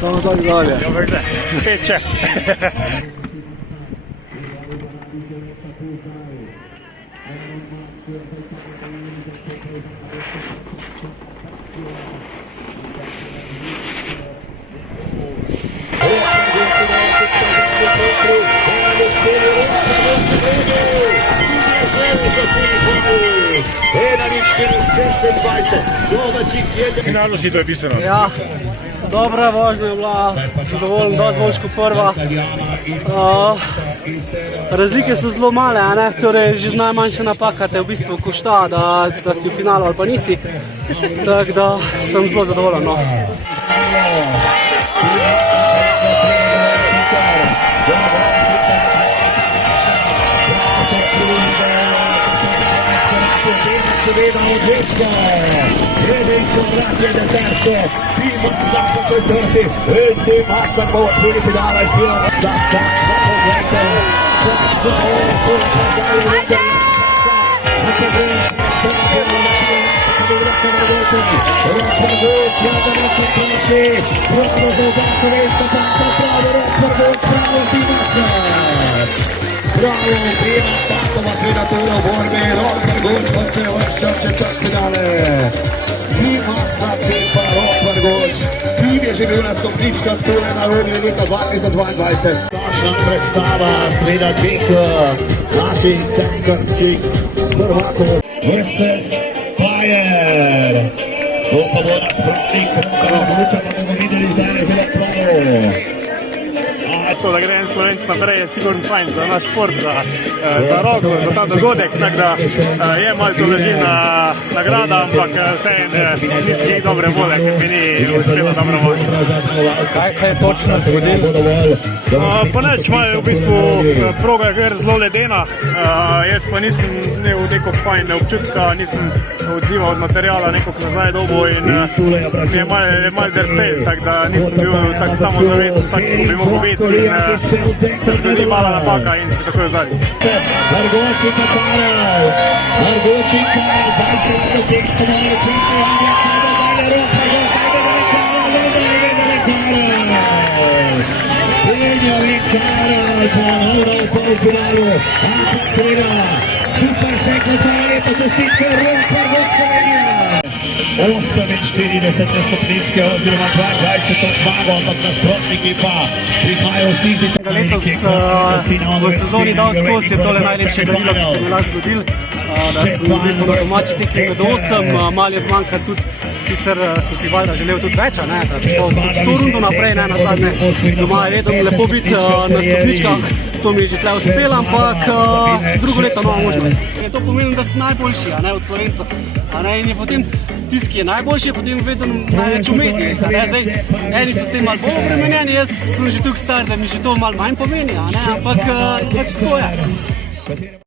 Samo tako dalje. Dobro, peče. Finalno si to je bistveno. Ja, dobra vožnja je bila, zadovoljen, dosti boljš kot prva. Razlike so zelo male, a ne? Torej že najmanjša napaka te v bistvu košta, da si v finalu ali pa nisi. Tako da sem zelo zadovoljen, no. Seveda odlično, Jedenko vrati da terzo, Timo Zlatko četvrti, Timo Asan bo uspjeli finala i film, Zlatko, svako gledajte, Rokmargović, jedan neki prosi, pravo za Ugasovejska, tako pravo Rokmargović, pravo Timo Asan. Bravo, prima takova sredatura u borbi, Rokmargović pa se uvršća u četvrtfinale. Timo Asan, Tipa Rokmargović, tim je že bil na stopničkah ture na Rogli leta 2022. Takšna predstava, seveda dveh naših deskarskih prvakov versus Bayer. To pa bo nasprotnik Rokmargovića, pa bomo videli zdaj zelo pravo. To, da gre en Slovenc naprej, je sigurno fajn za naš šport, za roko, za ta dogodek, tako da je malo to leži na nagrada, ampak vseeno nizki dobre vole, ker mi ni uspelo dobro voliti. Kaj se je točno zgodilo? Pa neč, malo v bistvu proga je kar zelo ledena, jaz pa nisem imel neko fajn občutka, nisem odzival od materijala nekog nazaj dobo in mi je malo drsel, tako da nisem bil tako samozavesten, tako ko bi mogel biti. Se zgodi mala napaka in si tako je zadnji. Margović in Karel, Margović in Karel, 20 stotink se malo činite, ajde Karel, Benjamin Karel, ponovno v polfinalu, ampak seveda, super sekretar, lepo čestitke, Rokmargović Slovenija. 48 stopničke oziroma 22 zmago, ampak nasprotniki pa prihajajo vsi. Letos v sezoni dal skozi je tole najlepše darilo, ki se mi lahko zgodil, da sem v bistvu na domači tekmi med 8, malo je zmanjka tudi, sicer sem si valjda želel tudi več, da bi šel to rundo naprej, na zadnje doma je vedno lepo biti na stopničkah, to mi je že tle uspelo, ampak drugo leto nova možnost. To pomeni, da sem najboljši od Slovencev, in je potem tisti, ki je najboljši, je potem vedno največ umetni. Eni so s tem malo bolj obremenjeni, jaz sem že tukaj star, da mi že to malo manj pomeni, ampak pač tako je.